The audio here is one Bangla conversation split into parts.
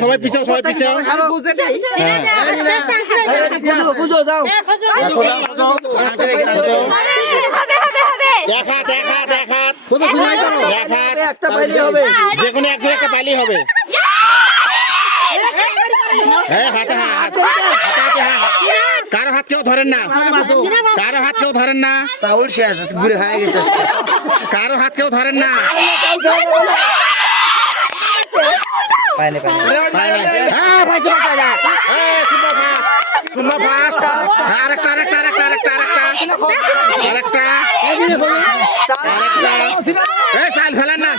সবাই পিছাও সবাই পিছাও দেখা দেখা দেখা একটা পাইলে হবে, যে কোনো একজন একটা পাইলেই হবে। হ্যাঁ হাতে হাত হাতে হাতে হাত, কারো হাত কেউ ধরেন না, কারো হাত কেউ ধরেন না, চাউল শেষ ঘুরে হয়ে গেছে, কারো হাত কেউ ধরেন না। পাইলে হ্যাঁ পাইছে পাইছে, এই সুন্দর ফাস্ট সুন্দর ফাস্ট, আরেকটা আরেকটা আরেকটা আরেকটা আরেকটা আরেকটা আরেকটা, এই চাল ফেলেন না।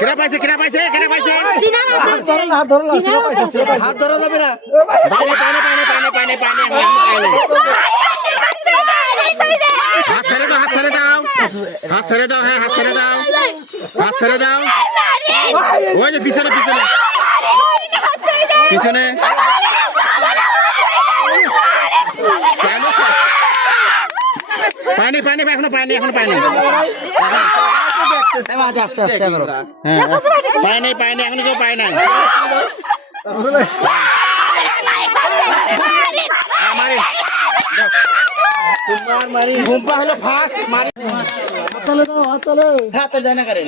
কেনা পাইছে কেনা পাইছে কেনা পাইছে, হাত ধরা যাবে না, পাইনে পাইনে পাইনে পাইনে পাইনে পাইনে পাইনে, হাত ছেড়ে দাও হাত ছেড়ে দাও হাত ছেড়ে দাও, হ্যাঁ হাত ছেড়ে দাও হাত ছেড়ে দাও, ওই যে পিছনে পিছনে পিছনে পাইনি পাইনি এখনো পাইনি এখনো পাইনি, আস্তে আস্তে করো, পাইনি পাইনি এখনো কেউ পাই নাই। মারি মারি ঘুমপা হলো ফার্স্ট মারি, হাতে যায় না করেন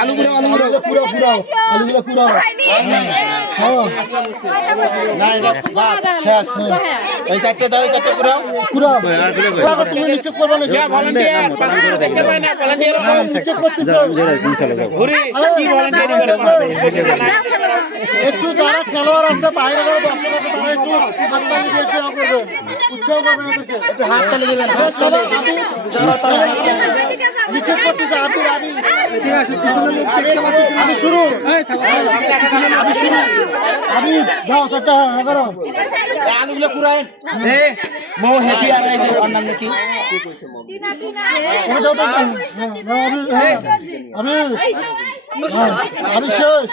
আলুগুলো ওই চারটে দাও ওই চারটে পুরাও একটু যারা খেলোয়াড় আছে বাইরে যারা দর্শক আছে তারা একটু হাততালি দিয়ে উৎসাহ করবেন ওদেরকে, হাততালি দিবেন, নিক্ষেপ করতেছে আমি শুরু আমি শুরু আমি যাও চারটা এগারো আলুগুলো পুরাই মো হ্যাপি আর অন্যান্য কি আমি আমি শেষ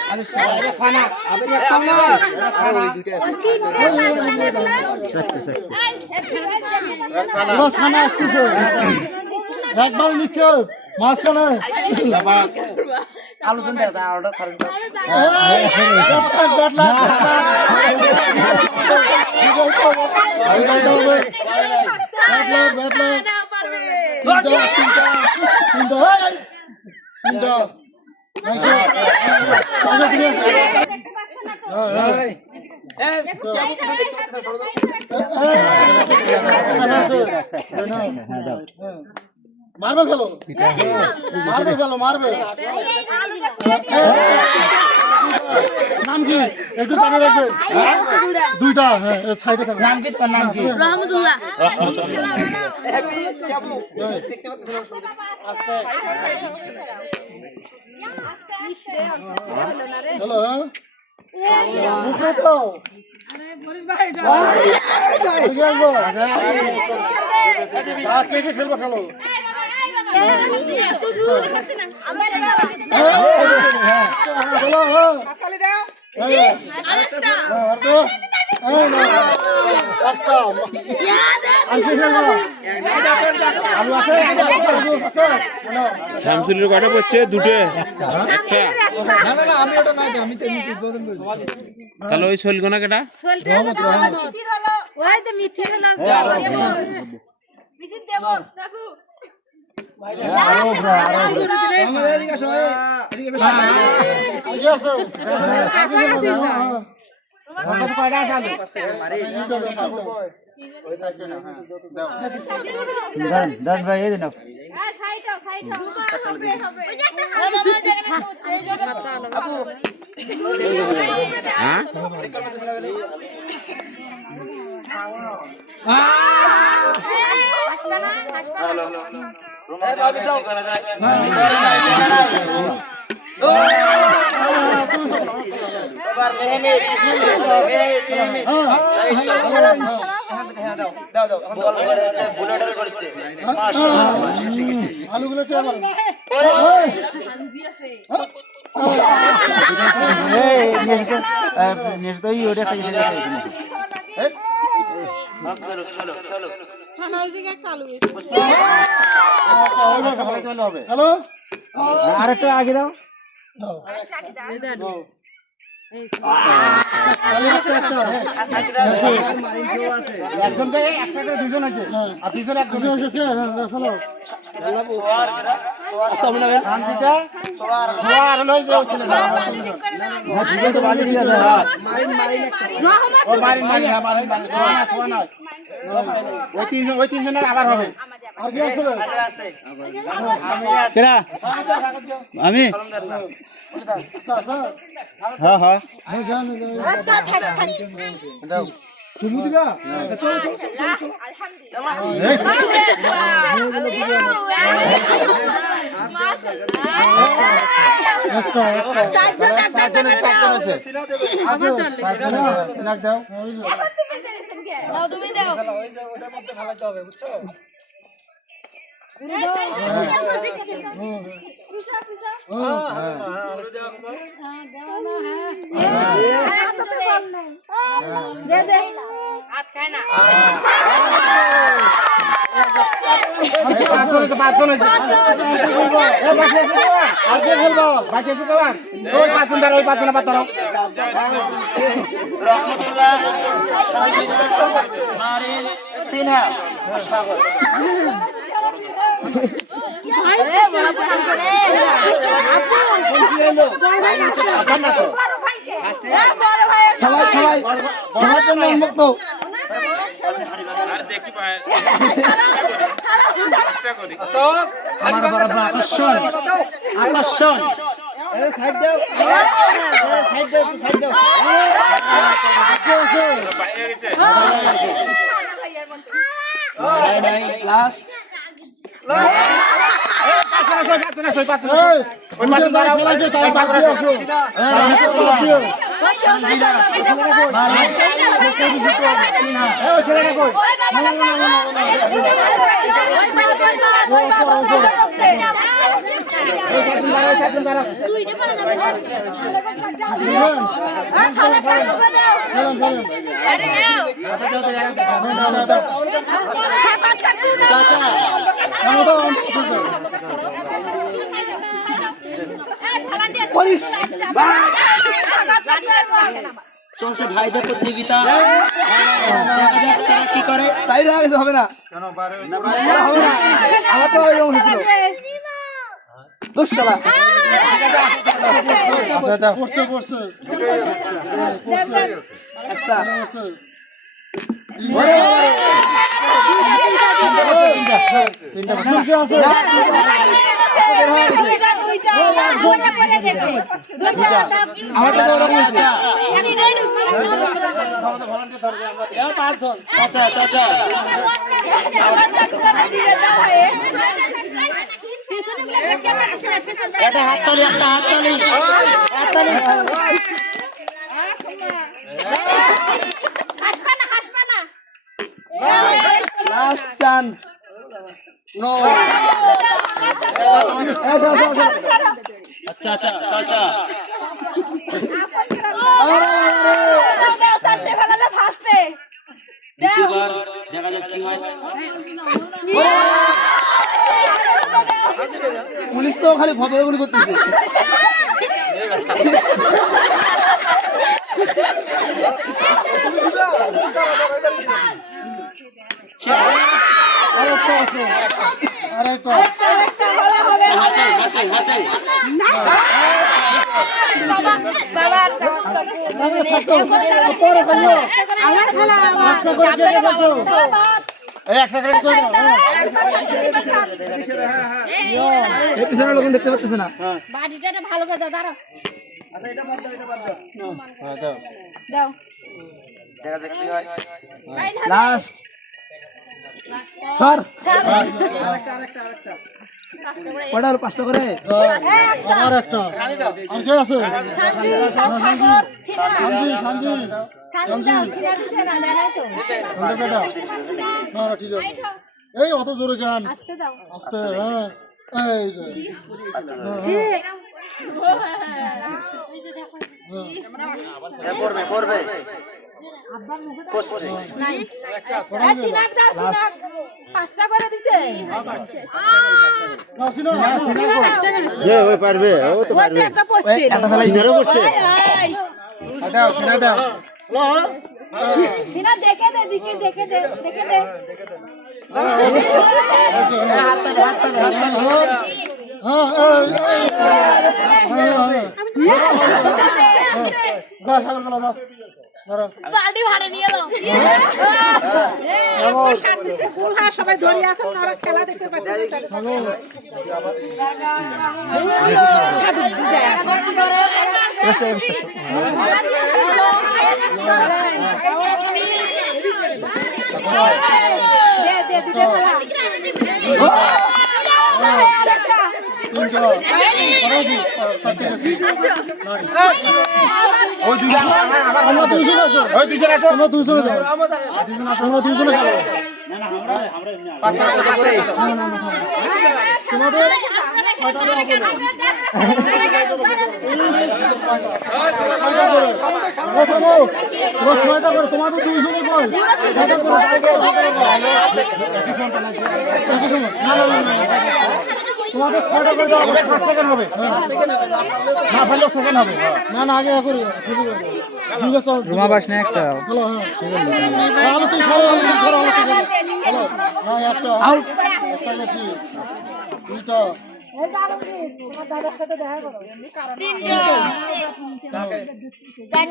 ছানা আসতেছে একবার নিক্ষেপ মাঝখানে আলোচনা আলোটা সারেন মারবে ফেলো মারবে ফেলো মারবে নাম কি একটু জানা রাখবে দুইটা হ্যাঁ সাইডে থাকবে নাম কি তোমার নাম কি রহমতুল্লাহ হ্যালো উপরে তো কে কে খেলবো খেলো শামসুলের কটা পড়ছে দুটো একটা, তাহলে ওই শৈলগোনা কেটা দশ ভাই এই দিন আলুগুলো কে আমার হ্যালো আর একটু আগে দাও। দাও দাও তাহলে একটা একজন থেকে একটা করে দুজন আছে আর পিছনে একজন আছে। ফেলো শান্তিতে সোয়ার লই যাও ছেলেটা দুজন তো বালি দিয়ে আছে। ও মারিন মারিন না মারিন মারিন সোয়া না ওই তিনজনের আবার হবে। আর কি আছে কেরা আমি হ্যাঁ হ্যাঁ দাও তুমি দিবা চলো চলো চারজন আছে নাক দাও তুমি দাও দে দে হাত খায় না পাঁচজন আছে আর কে খেলবো বাকি আছে কেমন ওই পাঁচজন দাঁড়াও ওই পাঁচজন পাত দাঁড়াও সবাই সবাই সবার জন্য উন্মুক্ত। আমার বরাবর আকর্ষণ আকর্ষণ লাস্ট খেলাছে তাই পাগড়ি আসো চলছে ভাইদের প্রতিযোগিতা। দেখা যাক তারা কি করে। বাইরে হয়ে গেছে হবে না হবে না আমার তো ওই হয়েছিল 10 টাকা বসে বসে একটা আমার তো ওরকম ইচ্ছা। আচ্ছা আচ্ছা আচ্ছা একটা হাততালি একটা হাততালি হাততালি লাস্ট চান্স নো আচ্ছা আচ্ছা আচ্ছা দ্বিতীয়বার দেখা যাক কি হয়। পুলিশ তো খালি ভদ্রগুলি করতেছে। আরেকটা আমার খেলা একটা করে পিছনের লোক দেখতে পাচ্ছে না। বাড়িটা ভালো করে দাও দাঁড়াও দাও দেখা যাক কি হয়। লাস্ট সর কটা হলো 5টা করে আর একটা আর কে আছে সানজি না না ঠিক আছে এই অত জোরে গান আস্তে দাও আস্তে হ্যাঁ এই যে পড়বে পড়বে সিনাক দাও সিনাক 5টা করে দিছে না শুনো ওই পারবে ও তো ওই তো একটা পড়ছিল সিনারও করছে দাও সিনা দাও সিনা দেখে দে দেখে দে বালতি ভাড়া নিয়ে নাও সবাই ধরে আছে ওরা খেলা দেখতে পাচ্ছে আমরা দুইজন আছো আমরা দুইজনে যাও আমরা দুইজনে খেলো তোমাদের ছয়টা করে তোমাদের দুইজনে কয় তোমাদের 6টা করে দেওয়া হবে 5 সেকেন্ড হবে না ফেললেও সেকেন্ড হবে না না আগে করি রুমা বাস না একটা হ্যালো হ্যাঁ আলো তুই সরো আলো তুই সরো হ্যালো না একটা আউট একটা গেছি দুইটা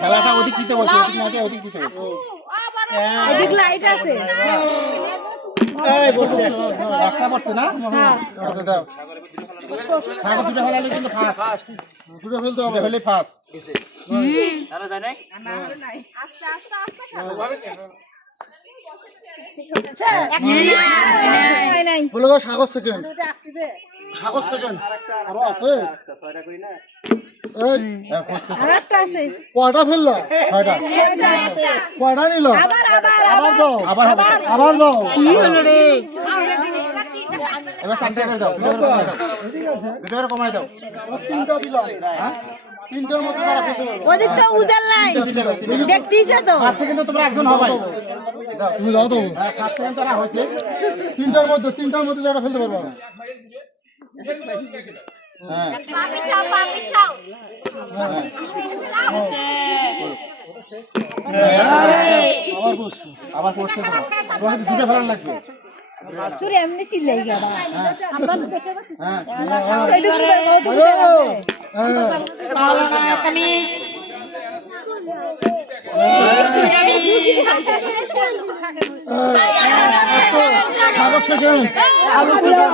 খেলাটা ওদিক দিতে বলছে ওদিক না ওদিক দিতে বলছে এদিক লাইট আছে একটা পড়ছে না আচ্ছা দাও সাগর দুটো ফেলালে কিন্তু ফার্স্ট দুটো ফেলতে হবে ফেলে ফার্স্ট বলে গো সাগর সেকেন্ড সাগর সেকেন্ড আরো আছে এই আরেকটা আছে কয়টা ফেললা 6টা কয়টা নিল আবার দাও আবার হবে আবার দাও কি হলো রে এবার চারটে করে দাও ভিডিওর কমাই দাও তিনটা দিলাম হ্যাঁ তিনটার মধ্যে তারা ফেলতে পারবে ওদিক তো উজাল নাই দেখতেইছে তো ফার্স্ট সেকেন্ড তো তোমরা একজন হবাই তুমি যাও তো হ্যাঁ ফার্স্ট সেকেন্ড তারা হইছে তিনটার মধ্যে যারা ফেলতে পারবে হ্যাঁ পাপি ছাও আবার পড়ছে তো তোমাকে দুটো ফেলার লাগবে তোর এমনি চিল্লাই গেল আমরা তো দেখতে পাচ্ছি হ্যাঁ এই তো পুলিশ সাগর সেকেন্ড আলু পুরা